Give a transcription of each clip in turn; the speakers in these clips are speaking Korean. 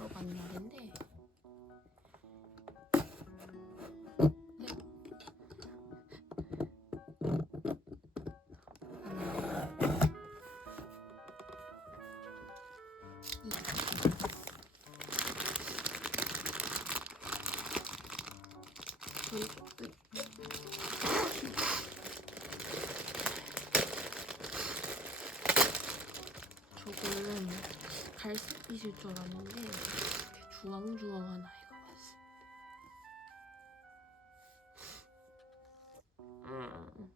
하러 간 날인데 조금 갈색빛일 줄 알았는데 주황주황한 아이가 왔어. 음.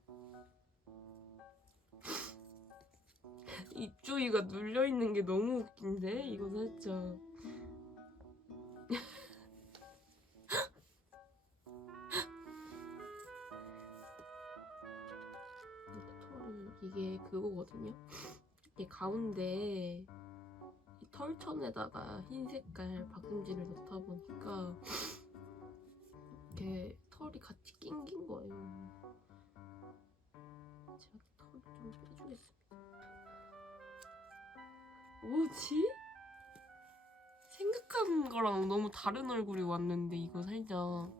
입조이가 눌려 있는 게 너무 웃긴데 이거 살짝. 이게 그거거든요. 이게 가운데 이 털천에다가 흰 색깔 박음질을 넣다 보니까 이렇게 털이 같이 낑긴 거예요. 제가 털을 좀 빼주겠습니다. 뭐지? 생각한 거랑 너무 다른 얼굴이 왔는데 이거 살짝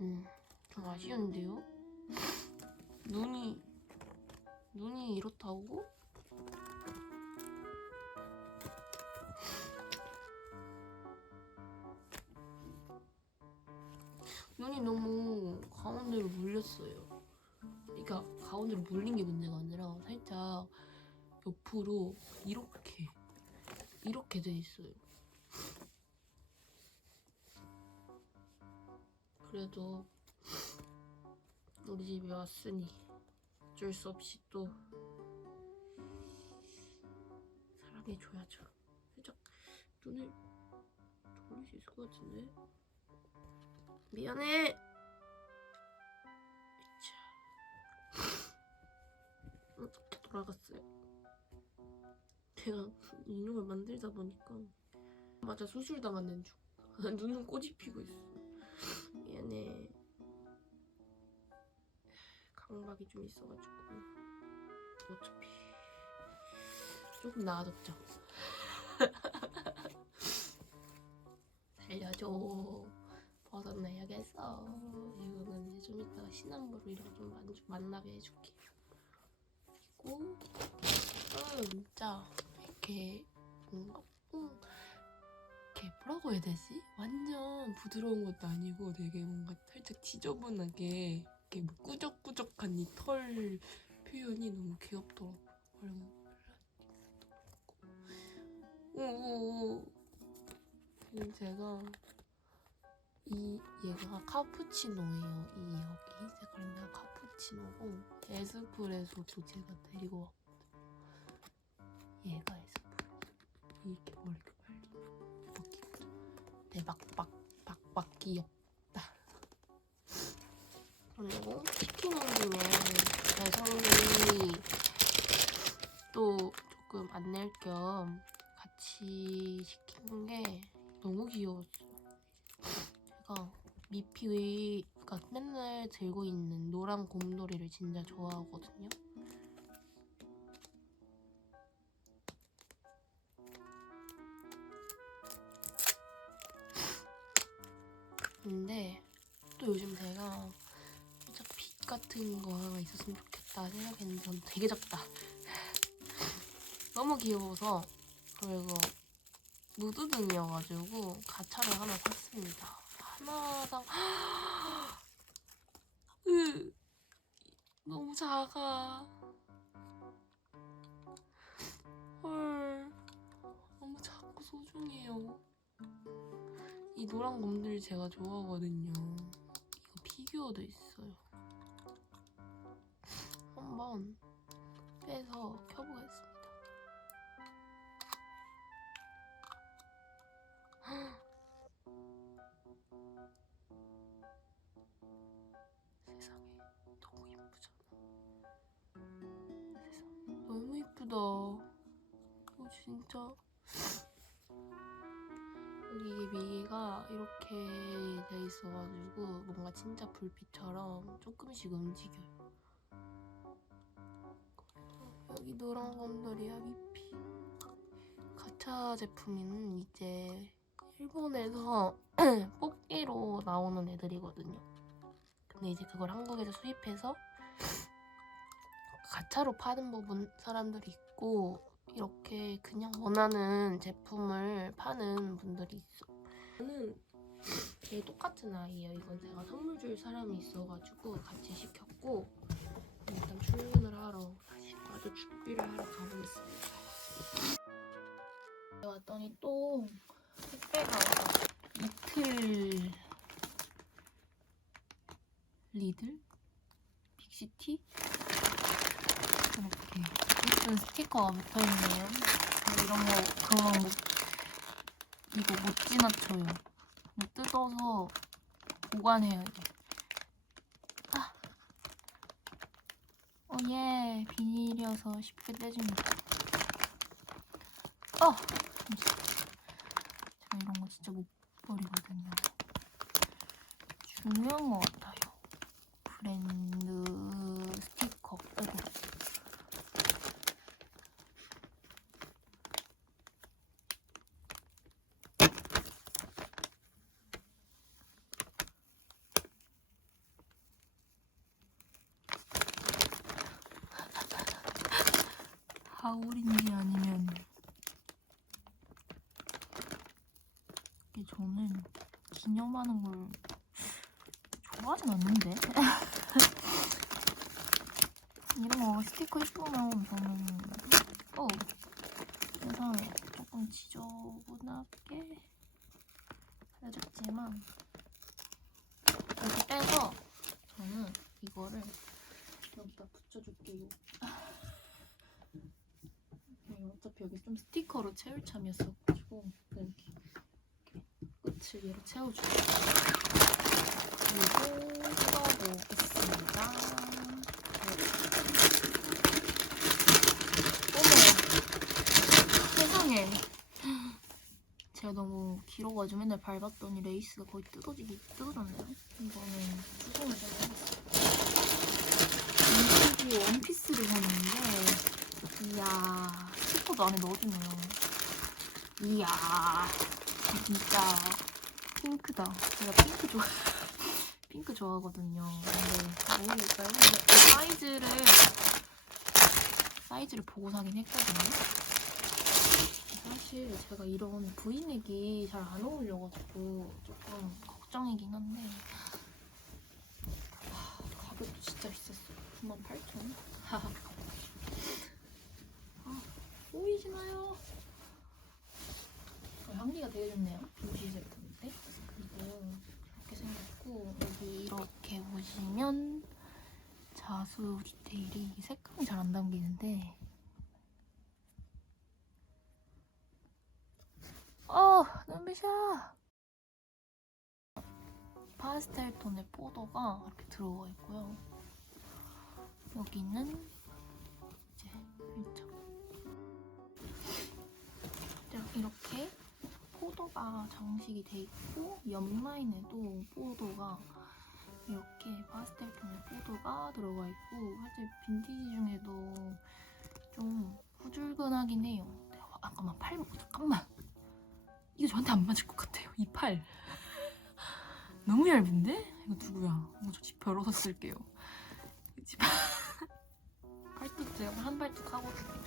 음, 좀 아쉬운데요? 눈이 눈이 이렇다고? 눈이 너무 가운데로 물렸어요. 그러니까 가운데로 물린 게 문제가 아니라 살짝 옆으로 이렇게 이렇게 돼 있어요. 그래도 우리 집에 왔으니 어쩔 수 없이 또 사랑해줘야죠. 살짝 눈을 돌릴 수 있을 것 같은데. 미안해. 자, 어떻게 돌아갔어요? 제가 인형을 만들다 보니까 맞아 수술 당하는 중. 눈은 꼬집히고 있어. 미안해. 강박이 좀 있어가지고 어차피 조금 나아졌죠. 살려줘. 벗어나야겠어. 이거는 이제 좀 이따가 시나모롤이랑 좀 만, 좀 만나게 해줄게. 그리고 음, 진짜 이렇게 뭔가 음, 이렇게 뭐라고 해야 되지? 완전 부드러운 것도 아니고 되게 뭔가 살짝 지저분하게 이렇게 뭐 꾸적꾸적한 이 털 표현이 너무 귀엽더라고. 그리고 오오오. 그리고 제가 이 얘가 카푸치노예요. 이 여기 흰 색깔 있는 카푸치노고 에스프레소도 제가 데리고 왔거든요. 얘가 에스프레소. 이렇게 머리가 말리고 여기 대박 박 박박 귀엽다. 그리고 김에 배송이 또 조금 안 낼 겸 같이 시킨 게 너무 귀여웠어요. 제가 미피가 맨날 들고 있는 노란 곰돌이를 진짜 좋아하거든요. 근데 또 요즘 제가 같은 거 하나 있었으면 좋겠다 생각했는데 전 되게 작다. 너무 귀여워서 그리고 무드등이어가지고 가차를 하나 샀습니다. 하나당 으, 너무 작아. 헐 너무 작고 소중해요. 이 노란 곰들 제가 좋아하거든요. 이거 피규어도 있어요. 한번 빼서 켜보겠습니다. 세상에 너무 예쁘잖아. 세상에 너무 예쁘다. 어 진짜. 여기 미기가 이렇게 돼 있어가지고 뭔가 진짜 불빛처럼 조금씩 움직여요. 여기 노란 곰돌이야 미피. 2차 제품인 이제 일본에서 뽑기로 나오는 애들이거든요. 근데 이제 그걸 한국에서 수입해서 가차로 파는 부분 사람들이 있고 이렇게 그냥 원하는 제품을 파는 분들이 있어. 저는 얘 똑같은 아이예요. 이건 제가 선물 줄 사람이 있어가지고 같이 시켰고 일단 출근을 하러 마저 준비를 하러 가보겠습니다. 왔더니 또 택배가 와서 이틀 리들 빅시티 이렇게 예쁜 스티커가 붙어있네요. 이런 거 그거 못 이거 못 지나쳐요. 못 뜯어서 보관해요 이게. 아, 어예 비닐이어서 쉽게 떼집니다. 어, 제가 이런 거 진짜 못 버리거든요. 중요한 것 같아요. 브랜드 스티커 빼고. 하울인지 아니면 이게 저는 기념하는 걸 좋아하진 않는데 이런 거 스티커 예쁘면 저는 어 세상에 조금 지저분하게 해줬지만 이렇게 빼서 저는 이거를 여기다 붙여줄게요. 네, 어차피 여기 좀 스티커로 채울 참이었어가지고 이렇게, 이렇게 얘로 채워줄게요. 그리고 뜯어보겠습니다. 어머, 세상에. 제가 너무 길어가지고 맨날 밟았더니 레이스가 거의 뜯어지기 뜯어졌네요. 이거는 수정을 좀 해야겠어요. vin티지 원피스를 샀는데 이야 스티커도 안에 넣어주네요 이야 진짜 핑크다 제가 핑크 좋아 핑크 좋아하거든요 근데 모르겠어요 근데 사이즈를 사이즈를 보고 사긴 했거든요 사실 제가 이런 브이넥이 잘 안 어울려가지고 조금 걱정이긴 한데 와, 가격도 진짜 비쌌어요 98,000원? 아, 보이시나요? 어, 향기가 되게 좋네요. 뷰티 제품인데. 그리고 이렇게 생겼고, 여기 이렇게 보시면 자수 디테일이 색감이 잘 안 담기는데. 어, 눈빛이야! 파스텔 톤의 포도가 이렇게 들어가 있고요. 여기는 이제 자, 이렇게 포도가 장식이 돼 있고 옆 라인에도 포도가 이렇게 파스텔 톤의 포도가 들어가 있고 사실 빈티지 중에도 좀 후줄근하긴 해요. 아, 잠깐만 팔 잠깐만 이거 저한테 안 맞을 것 같아요. 이 팔 너무 얇은데? 이거 누구야? 이거 저집 벼러서 쓸게요. 집 팔뚝 제가 한 발뚝 하거든요.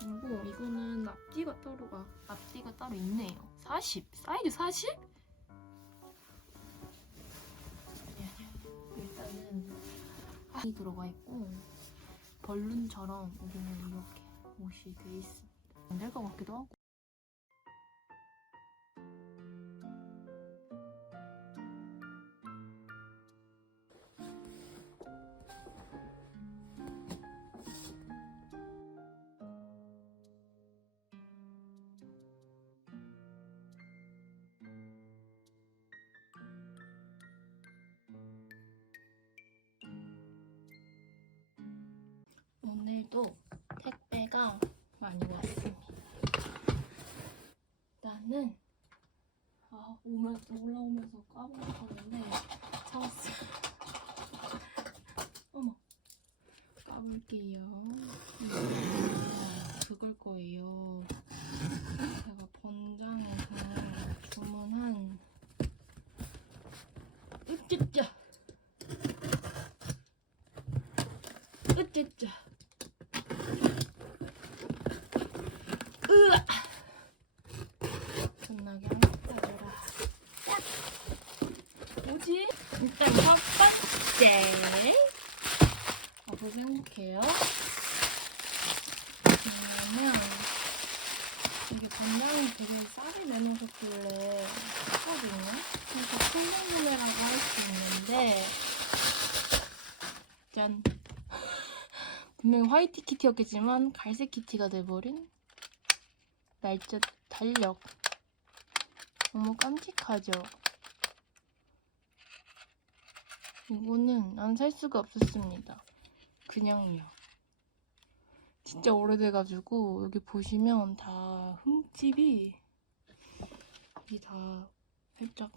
그리고 이거는 앞뒤가 따로가 앞뒤가 따로 있네요. 40 사이즈 40? 이 들어가 있고 벌룬처럼 여기는 이렇게 옷이 돼 있습니다. 안 될 것 같기도 하고. 오늘도 택배가 많이 왔습니다. 나는 아 오면서 올라오면서 까먹었는데 사왔어요. 어머 까볼게요. 음, 그걸 거예요. 원장에서 주문한 으쌰짜 으쌰짜 으아 존나게 하나 따줘라 뭐지? 일단 첫 번째 생각해요 왜냐면 이게 분량이 되게 싸게 내놓으셨길래 샀거든요. 그래서 충전 구매라고 할 수 있는데 짠 분명히 화이트 키티였겠지만 갈색 키티가 돼버린 날짜 달력 너무 깜찍하죠? 이거는 안 살 수가 없었습니다. 그냥요. 진짜 오래돼가지고 여기 보시면 다 흠집이 여기 다 살짝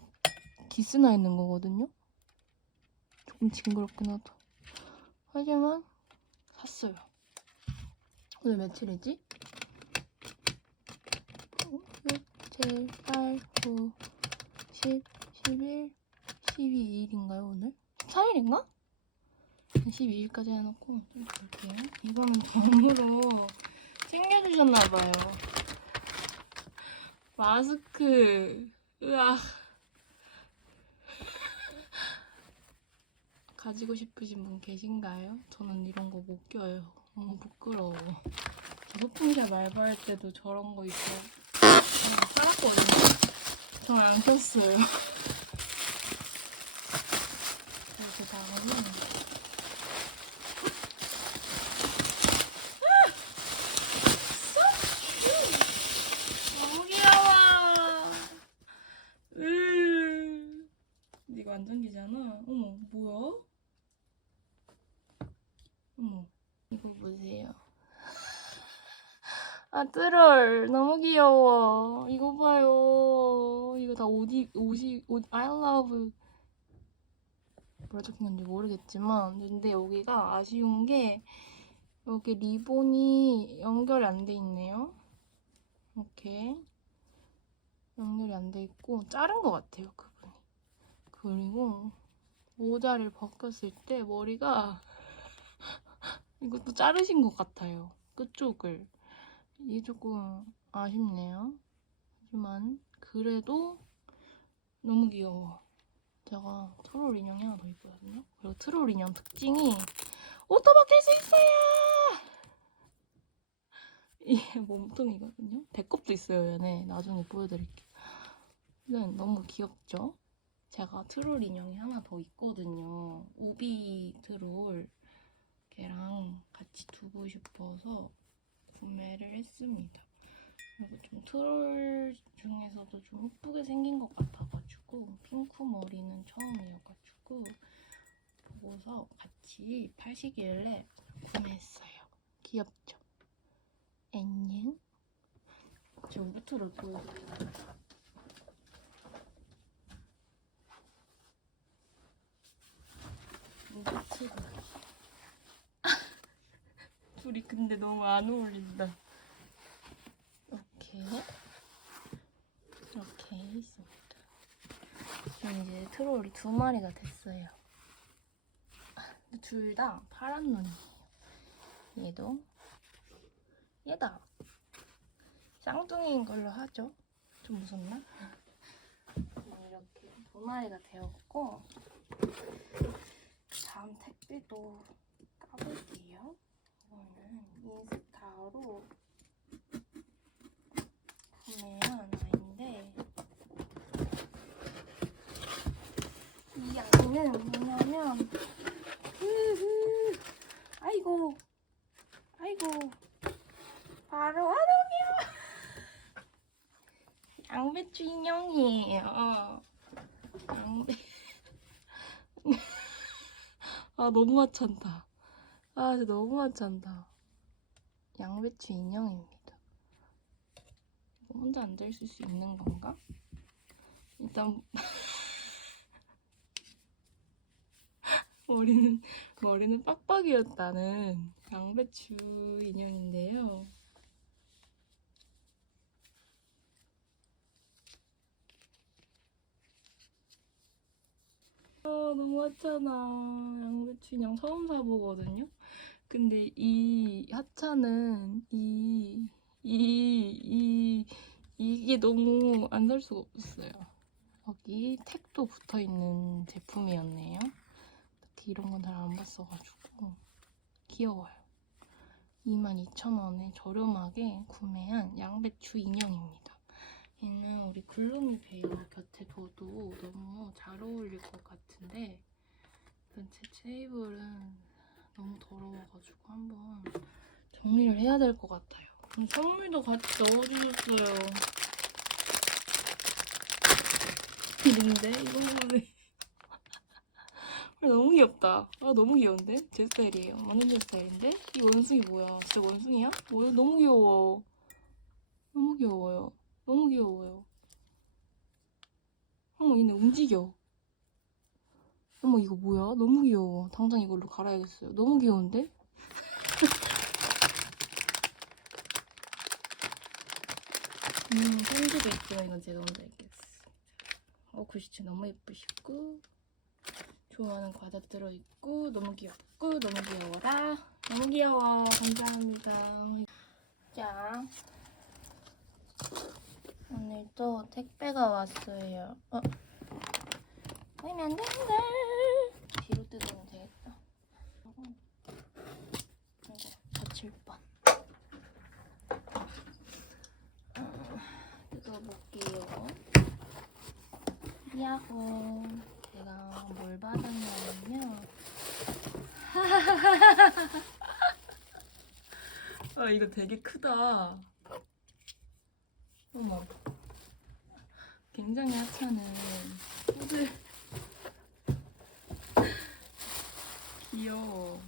기스나 있는 거거든요. 조금 징그럽긴 하다. 하지만 샀어요. 오늘 며칠이지? 6, 7, 8, 9, 10, 11, 12일인가요 오늘? 13일인가? 12일까지 해놓고 좀 볼게요. 이거는 덤으로 챙겨주셨나봐요. 마스크. 으아. 가지고 싶으신 분 계신가요? 저는 이런 거 못 껴요. 너무 부끄러워. 저 소품샵 알바할 때도 저런 거 입고 살았거든요. 저는 안 꼈어요. 그 다음은 너무 귀여워. 으. 이거 안전기잖아. 어머, 뭐야? 어머, 이거 보세요. 아, 트롤. 너무 귀여워. 이거 봐요. 이거 다 옷이, 옷이, 옷, I love. 뭐라 적힌 건지 모르겠지만. 근데 여기가 아쉬운 게, 여기 리본이 연결이 안 돼 있네요. 이렇게. 연결이 안 돼 있고, 자른 것 같아요, 그분이. 그리고, 모자를 벗겼을 때 머리가, 이것도 자르신 것 같아요. 끝쪽을. 이게 조금 아쉽네요. 하지만, 그래도 너무 귀여워. 제가 트롤 인형이 하나 더 있거든요. 그리고 트롤 인형 특징이, 옷도 벗길 수 있어요! 이게 몸통이거든요. 배꼽도 있어요, 얘네. 나중에 보여드릴게요. 이건 너무 귀엽죠? 제가 트롤 인형이 하나 더 있거든요. 우비 트롤. 걔랑 같이 두고 싶어서 구매를 했습니다. 그리고 좀 트롤 중에서도 좀 예쁘게 생긴 것 같아가지고 핑크 머리는 처음이어가지고 보고서 같이 파시길래 구매했어요. 귀엽죠? 안녕. 제 우트를 보여드릴게요. 우트를. 둘이 근데 너무 안 어울린다. 이렇게 이렇게 있습니다. 이제 트롤이 두 마리가 됐어요. 둘 다 파란 눈이에요. 얘도 얘다. 쌍둥이인 걸로 하죠. 좀 무섭나? 네, 이렇게 두 마리가 되었고 다음 택배도 까볼게요. 이거는 인스타로 구매한 아이인데 이 아이는 뭐냐면 흐흐 아이고 아이고 바로 아동이요 양배추 인형이에요. 양배 아 너무 하찮다 아 진짜 너무 하찮다 양배추 인형입니다 혼자 앉아있을 수 있는 건가? 일단 머리는 머리는 빡빡이었다는 양배추 인형인데요. 아 너무 하찮아. 양배추 인형 처음 사보거든요. 근데 이 하찮은 이 이, 이, 이게 너무 안 살 수가 없어요. 여기 택도 붙어 있는 제품이었네요. 특히 이런 건 잘 안 봤어가지고 귀여워요. 22,000원에 저렴하게 구매한 양배추 인형입니다. 얘는 우리 글루미 베일 곁에 둬도 너무 잘 어울릴 것 같은데 일단 제 테이블은 너무 더러워가지고 한번 정리를 해야 될 것 같아요. 음, 선물도 같이 넣어주셨어요. 근데 이거 보면 너무 귀엽다. 아 너무 귀여운데? 제 스타일이에요. 완전 제 스타일인데? 이 원숭이 뭐야? 진짜 원숭이야? 뭐야? 너무 귀여워. 너무 귀여워요. 너무 귀여워요. 어머 얘네 움직여. 어머 이거 뭐야? 너무 귀여워. 당장 이걸로 갈아야겠어요. 너무 귀여운데? 음, 샌드도 있지만 이건 제가 혼자 있겠습니다. 어, 글씨체 너무 예쁘시고 좋아하는 과자 들어있고 너무 귀엽고 너무 귀여워라. 너무 귀여워. 감사합니다. 자, 오늘도 택배가 왔어요. 어, 보이면 안 되는데. 뒤로 뜯으면 되겠다. 이거 다칠 뻔. 어, 뜯어볼게요. 야호. 제가 뭘 받았냐면요. 아, 이거 되게 크다. 어머. 굉장히 하찮은 푸들. 귀여워.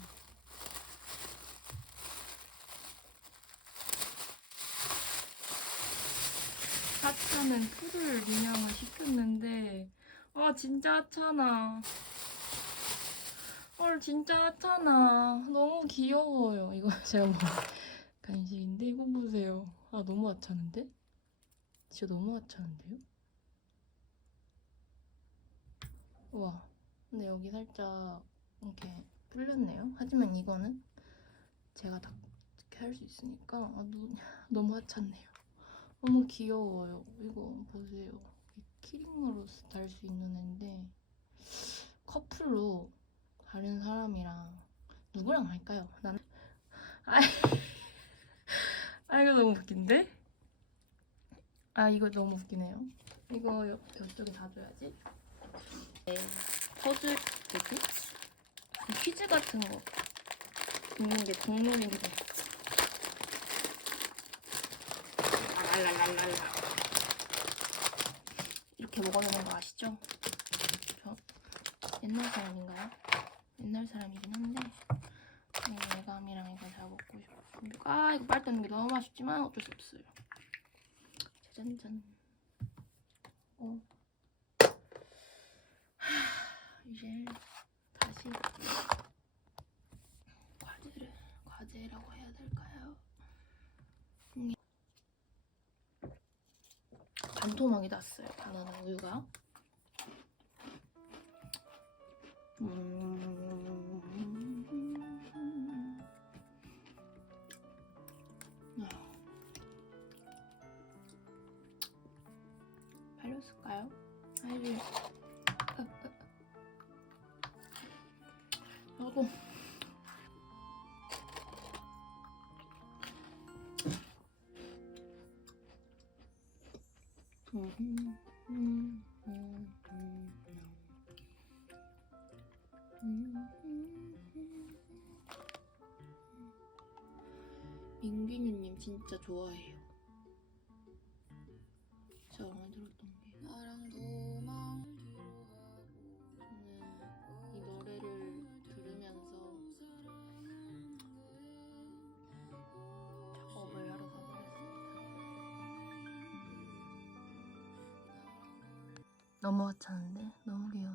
하찮은 푸들 인형을 시켰는데, 아, 진짜 하찮아. 헐, 진짜 하찮아. 너무 귀여워요. 이거 제가 뭐 간식인데, 이거 보세요. 아, 너무 하찮은데? 진짜 너무 하찮은데요? 우와. 근데 여기 살짝 이렇게 뚫렸네요. 하지만 이거는 제가 다 이렇게 할 수 있으니까 아, 너무, 너무 하찮네요. 너무 귀여워요. 이거 보세요. 이 키링으로 달수 있는 앤데 커플로 다른 사람이랑 누구랑 할까요? 나는 아, 아 이거 너무 웃긴데? 아 이거 너무 웃기네요. 이거 옆, 옆쪽에 놔줘야지. 네, 퍼즐 뭐지? 퀴즈 같은 거 있는 게 국룰인데. 랄랄랄랄라. 이렇게 먹어야 되는 거 아시죠? 저 옛날 사람인가요? 옛날 사람이긴 한데 이 예감이랑 이거 잘 먹고 싶어. 아 이거 빨대 넣는 게 너무 아쉽지만 어쩔 수 없어요. 짜잔짠. 어. 하, 이제 다시 과제를 과제라고 해야 될까요? 음. 반토막이 났어요. 바나나 우유가. 민균이님 진짜 좋아해요. 제 하찮은데? 너무 미쳤는데?